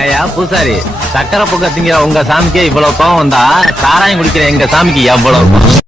ஏயா பூசாரி, சக்கரை பொங்க திங்கிற உங்க சாமிக்கே இவ்வளவு கோவம் வந்தா சாராயம் குடிக்கிற எங்க சாமிக்கு எவ்வளவு கோவம்?